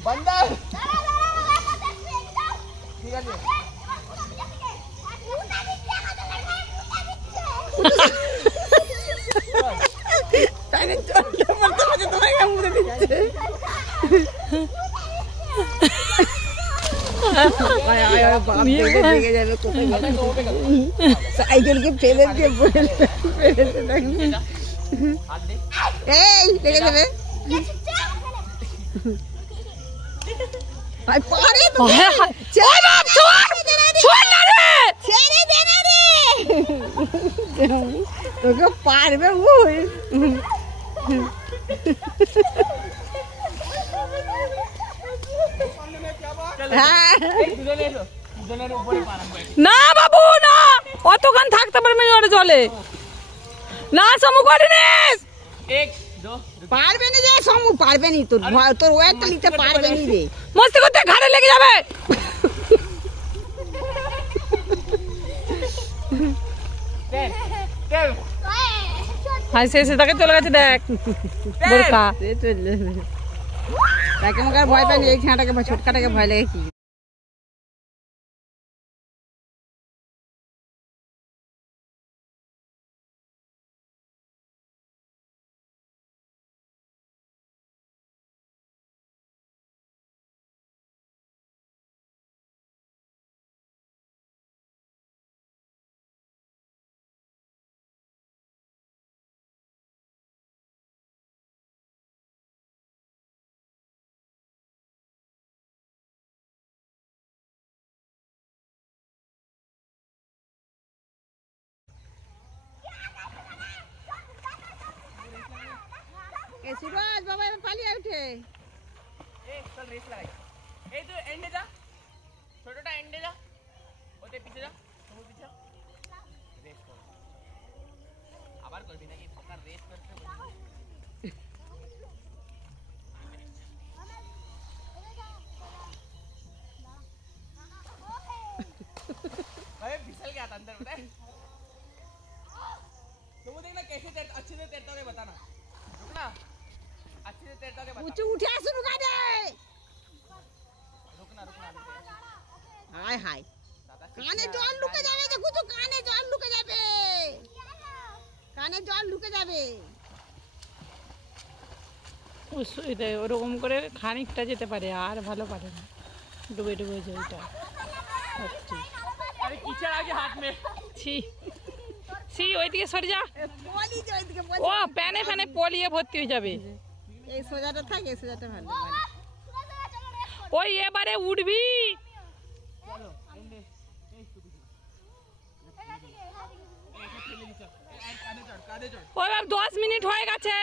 बंदर ठीक है তাইলে চলতে বলতে বলতে তোমায় কামড়ে দিচ্ছে আয় আয় আয় বাপ দেখে যাবে কোথায় সাইকেলকে ফেলে দিয়ে ফেলেছে দেখি এই দেখে যাবে ভাই পারে তো ওই বাপ ছোড় না রে ছেড়ে দে না রে তোকে পারবে ওই না বাবু না অতক্ষণ থাকতে পারবে না জলে না সমু করিস পারবে না যে সমু পারবে নি তোর ওয়েটটা নিতে পারবে নি রে মস্তি করতে ঘাড়ে লেগে যাবে হাই সে তাকে চলে গেছে দেখ বোরকা তাকে আমাকে ভয় পায়নি এই ছেঁটাকে ছোটকাটাকে ভয় লাগে কি सूरज बाबा पालिए उठे चल रेस लगाई ए तो एंडे जा छोटा एंडे जा ओते पीछे जा तुम पीछे रेस कर আবার করবি না এই ফোকা রেস করতে अरे फिसल गया था अंदर पता है तुम देखना कैसे अच्छे से तैरता है बताना रुकना अच्छे से तैरता है ऊंचे उठे शुरू कर दे रुकना हाय हाय काने জল ঢুকে যাবে দেখো তো কানে জল ঢুকে যাবে কানে জল ঢুকে যাবে ওরকম করে খানিকটা যেতে পারে আর ভালো পারে না ডুবে ডুবে যায় এটা अरे कीचड़ आ गया हाथ में ছি ছি ওইদিকে সরে যা পলি যে ওইদিকে ও প্যানে প্যানে পলিয়ে ভর্তি হয়ে যাবে এই সোজাটা থাকে সোজাটা ভালো ওই এবারে উঠবি চলো এন্ডে এই স্কুটি কাঁধে চড় ওই বাপ 10 মিনিট হয়ে গেছে